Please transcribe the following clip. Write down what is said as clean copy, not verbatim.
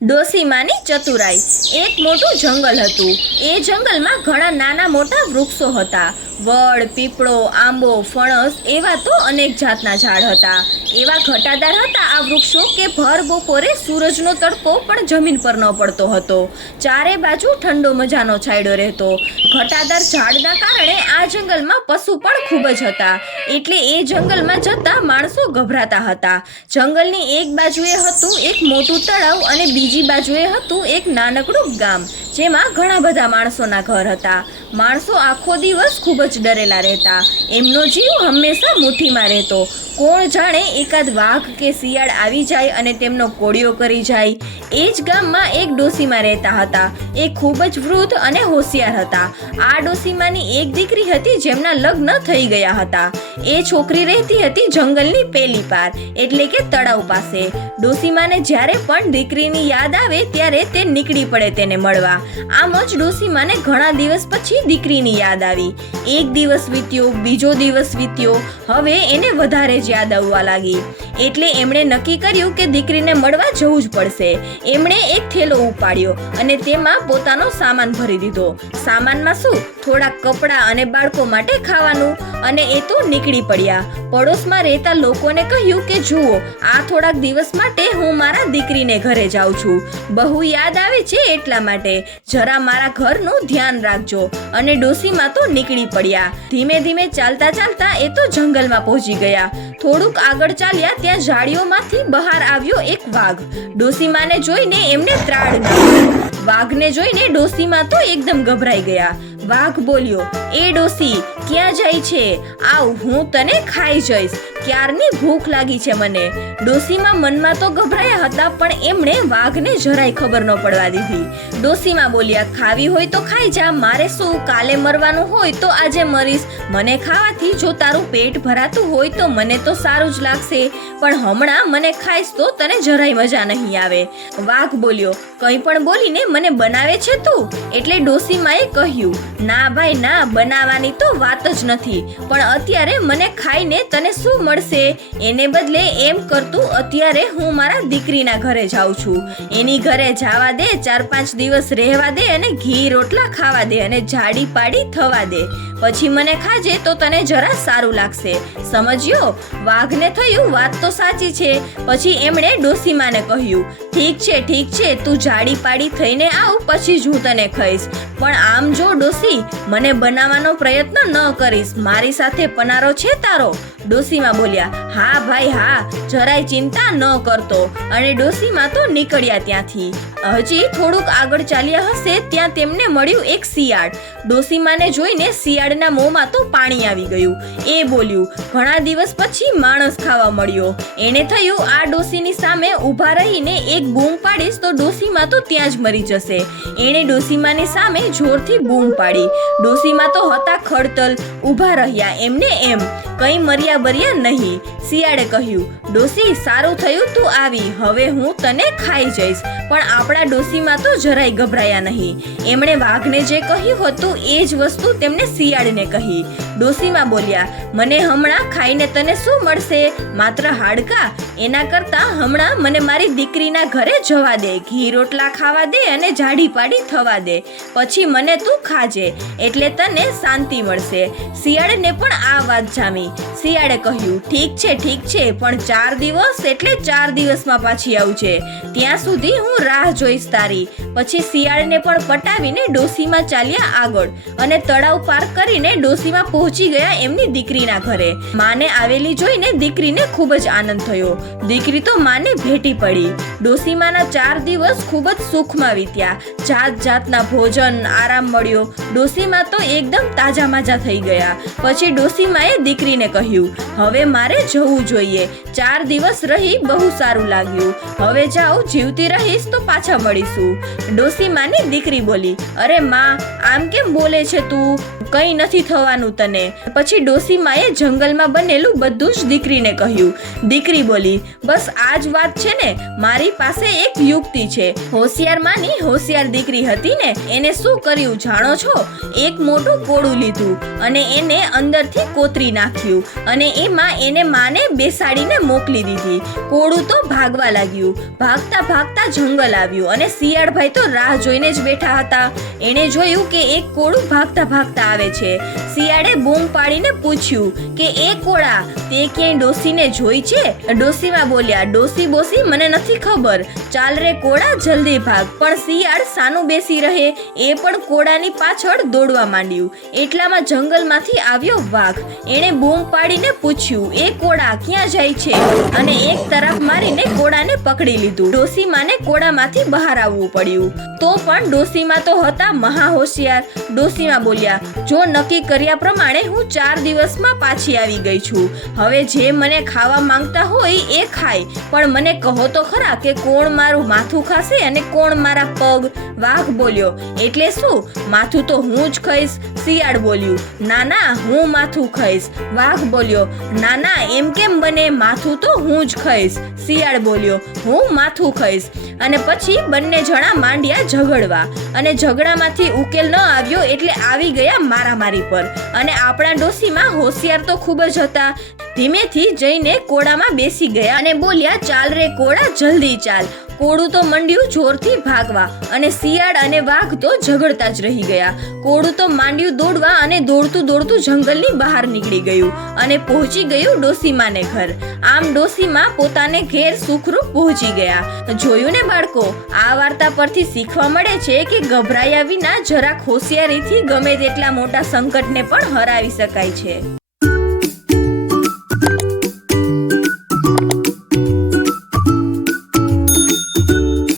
ડોસીમાની ચતુરાઈ। એક મોટું જંગલ હતું। એ જંગલમાં ઘણા નાના મોટા વૃક્ષો હતા। વડ, પીપળો, આંબો, ફણસ એવા તો અનેક જાતના ઝાડ હતા। એવા ઘટાદાર હતા આ વૃક્ષો કે ભર બપોરે સૂરજનો તડકો પણ જમીન પર ન પડતો હતો। ચારે બાજુ ઠંડો મજાનો છાંયડો રહેતો। ઘટાદાર ઝાડના કારણે આ જંગલમાં પશુ પણ ખૂબ જ હતા, એટલે એ જંગલમાં જતા માણસો ગભરાતા હતા। જંગલની એક બાજુએ હતું એક મોટું તળાવ અને બીજી બાજુએ હતું એક નાનકડું ગામ, જેમાં ઘણા બધા માણસોના ઘર હતા। માણસો આખો દિવસ ખૂબ જ ડરેલા રહેતા। એમનો જીવ હંમેશા મુઠ્ઠીમાં રહેતો। કોણ જાણે એકાદ વાઘ કે શિયાળ આવી જાય અને તેમનો કોળિયો કરી જાય। એ જ ગામમાં એક ડોસીમા રહેતા હતા। એ ખૂબ જ વૃદ્ધ અને હોશિયાર હતા। આ ડોસીમાની એક દીકરી હતી જેમના લગ્ન થઈ ગયા હતા। એ છોકરી રહેતી હતી જંગલની પેલી પાર, એટલે કે તળાવ પાસે। ડોસીમાને જ્યારે પણ દીકરીની યાદ આવે ત્યારે તે નીકળી પડે તેને મળવા। આમ જ ડોસીમાને ઘણા દિવસ પછી દીકરીની યાદ આવી। એક દિવસ વીત્યો, બીજો દિવસ વીત્યો, હવે એને વધારે જ યાદ આવવા લાગી। એટલે એમણે નક્કી કર્યું કે દીકરીને મળવા જવું જ પડશે। એમણે એક થેલો ઉપાડ્યો અને તેમાં પોતાનો સામાન ભરી દીધો। સામાનમાં શું, થોડાક કપડાં અને બાળકો માટે ખાવાનું, અને એ તો નીકળી પડ્યા। પડોશમાં રહેતા લોકોને કહ્યું કે જુઓ, આ થોડાક દિવસ માટે હું મારા દીકરીને ઘરે જાઉં છું। બહુ યાદ આવે છે એટલા માટે જરા મારા ઘરનું ધ્યાન રાખજો। અને ડોસીમાં તો નીકળી પડ્યા। ધીમે ધીમે ચાલતા ચાલતા એ તો જંગલમાં પહોંચી ગયા। થોડુંક આગળ ચાલ્યા ત્યાં ઝાડીઓમાંથી બહાર આવ્યો એક વાઘ। ડોસીમાને જોઈને એમને ત્રાડ નાખ્યો। વાઘને જોઈને ડોસીમા તો એકદમ ગભરાઈ ગયા। વાઘ બોલ્યો, એ ડોસી ક્યાં જાય છે? આવ, હું તને ખાઈ જઈશ, ક્યારની ભૂખ લાગી છે મને। ડોસીમા મનમાં તો ગભરાયા હતા, પણ એમણે વાઘને જરાય ખબર ન પડવા દીધી। ડોસીમા બોલ્યા, ખાવી હોય તો ખાઈ જા, મારે શું, કાલે મરવાનું હોય તો આજે મરીશ। મને ખાવાથી જો તારું પેટ ભરાતું હોય તો મને તો સારું જ લાગશે, પણ હમણાં મને ખાઈશ તો તને જરાય મજા નહીં આવે। વાઘ બોલ્યો, કંઈ પણ બોલીને મને બનાવે છે તું? એટલે ડોસીમાએ કહ્યું, ના ભાઈ ના, બનાવવાની તો વાત જ નથી, પણ અત્યારે મને ખાઈને તને શું મળશે? એને બદલે એમ કરતું, અત્યારે હું મારા દીકરીના ઘરે જાઉં છું। એની ઘરે જવા દે, 4-5 દિવસ રહેવા દે અને ઘી રોટલા ખાવા દે અને જાડી પાડી થવા દે, પછી મને ખાજે તો તને જરા સારું લાગશે, સમજ્યો? વાઘને થયું વાત તો સાચી છે। પછી એમણે ડોસીમાને કહ્યું, ઠીક છે, તું જાડી પાડી થઈને આવ, પછી જ હું તને ખાઈશ, પણ આમ જો ડોસી, મને બનાવવાનો પ્રયત્ન ન કરીશ, મારી સાથે પનારો છે તારો? ડોસીમા બોલ્યા, હા ભાઈ હા, જરાય ચિંતા ન કરતો। અને ડોસીમા તો નીકળ્યા ત્યાંથી। હજી થોડુંક આગળ ચાલ્યા હશે ત્યાં તેમને મળ્યું એક શિયાળ। ડોસીમાને જોઈને શિયાળના મોંમાં તો પાણી આવી ગયું। એ બોલ્યું, ઘણા દિવસ પછી માણસ ખાવા મળ્યો। એને થયું આ ડોસીની સામે ઊભા રહીને એક બૂમ પાડીશ તો ડોસીમા તો ત્યાં જ મરી જશે। એણે ડોસીમાની સામે જોરથી બૂમ પાડી। ડોસીમા તો હતા ખડતલ, ઊભા રહ્યા એમને એમ, કંઈ મર્યા બર્યા નહીં। શિયાળે કહ્યું, ડોસી સારું થયું તું આવી, હવે હું તને ખાઈ જઈશ। પણ આપણા ડોસીમાં તો જરાય ગભરાયા નહીં। એમણે વાઘને જે કહ્યું હતું એ જ વસ્તુ તેમને શિયાળને કહી। ડોસીમાં બોલ્યા, મને હમણાં ખાઈને તને શું મળશે? માત્ર હાડકા? એના કરતાં હમણાં મને મારી દીકરીના ઘરે જવા દે, ઘી રોટલા ખાવા દે અને જાડી પાડી થવા દે, પછી મને તું ખાજે, એટલે તને શાંતિ મળશે। શિયાળને પણ આ વાત જામી। શિયાળે કહ્યું, ઠીક છે, પણ 4 દિવસ એટલે 4 દિવસમાં પાછી આવજે, ત્યાં સુધી હું રાહ જોઈશ તારી। પછી શિયાળને પણ પટાવીને ડોસીમાં ચાલ્યા આગળ અને તળાવ પાર કરીને ડોસીમાં પહોંચી ગયા એમની દીકરીના ઘરે। માને આવેલી જોઈને દીકરીને ખૂબ જ આનંદ થયો। દીકરી તો માને ભેટી પડી। ડોસીમાના 4 દિવસ ખૂબ જ સુખમાં વીત્યા। જાત જાતના ભોજન, આરામ મળ્યો। ડોસીમા તો એકદમ તાજા માજા થઈ ગયા। પછી ડોસીમાએ દીકરીને કહ્યું, હવે મારે જવું જોઈએ, 4 દિવસ રહી બહુ સારું લાગ્યું, હવે જાઉં, જીવતી રહીશ તો પાછા મળીશું। ડોસીમાની દીકરી બોલી, અરે માં, આમ કેમ બોલે છે તું? કંઈ નથી થવાનું તને, બને. પછી ડોસીમાએ જંગલમાં બનેલું બધું જ દીકરીને કહ્યું. દીકરી બોલી, બસ આ જ વાત છે ને, મારી પાસે એક યુક્તિ છે. હોશિયાર માની હોશિયાર દીકરી હતી ને, એને શું કર્યું જાણો છો? એક મોટું કોળું લીધું અને એને અંદરથી કોતરી નાખ્યું અને એમાં એને માને બેસાડીને મોકલી દીધી. કોળું તો ભાગવા લાગ્યું. ભાગતા ભાગતા જંગલ આવ્યું અને શિયાળભાઈ તો રાહ જોઈને જ બેઠા હતા. એણે જોયું કે એક કોળું ભાગતા ભાગતા આવે છે. શિયાળે બૂમ પાડીને પૂછ્યું કે એ કોળા, તે ક્યાંય ડોસીને જોઈ છે? ડોસીમાં બોલ્યા, ડોસી બોસી મને નથી ખબર, ચાલ રે કોળા જલ્દી ભાગ. પણ શિયાળ સાનું બેસી રહે, એ પણ કોળાની પાછળ દોડવા માંડ્યું. એટલામાં જંગલમાંથી આવ્યો વાઘ. એણે બૂમ પાડીને પૂછ્યું, એ કોળા ક્યાં જાય છે? અને એક તરફ મારીને કોળાને પકડી લીધું. ડોસીમાને કોળામાંથી બહાર આવવું પડ્યું. તો પણ ડોસીમા તો હતા મહા હોશિયાર. ડોસીમા બોલ્યા, જો નક્કી કર્યા પ્રમાણે હું 4 દિવસમાં પાછી આવી ગઈ છું. હવે જે મને ખાવા માંગતા હોય એ ખાય, પણ મને કહો તો ખરા કે કોણ મારું માથું ખાશે અને કોણ મારા પગ? વાઘ બોલ્યો, એટલે શું, માથું તો હું જ ખાઈશ. શિયાળ બોલ્યું, ના ના, હું માથું ખાઈશ. વાઘ બોલ્યો, ના ના, એમ કેમ બને, માથું તો હું જ ખાઈશ. શિયાળ બોલ્યો, હું માથું ખાઈશ. અને પછી બંને જણા માંડ્યા ઝઘડવા અને ઝઘડામાંથી ઉકેલ ન આવ્યો એટલે આવી ગયા મારામારી પર. અને આપણા ડોસીમાં હોશિયાર તો ખૂબ જ હતા. ધીમેથી જઈને કોળામાં બેસી ગયા અને બોલ્યા, ચાલ રે કોળા જલ્દી ચાલ. કોળું તો મંડ્યું જોરથી ભાગવા અને શિયાળ અને વાઘ તો ઝઘડતા જ રહી ગયા. કોળું તો માંડ્યું દોડવા અને દોડતું દોડતું જંગલની બહાર નીકળી ગયું અને પહોંચી ગયું ડોસીમાને ઘર. આમ ડોસીમા પોતાને ઘેર સુખરૂપ પહોંચી ગયા. જોયું ને બાળકો, આ વાર્તા પરથી શીખવા મળે છે કે ગભરાયા વિના જરાક હોશિયારીથી ગમે તેટલા મોટા સંકટને પણ હરાવી શકાય છે.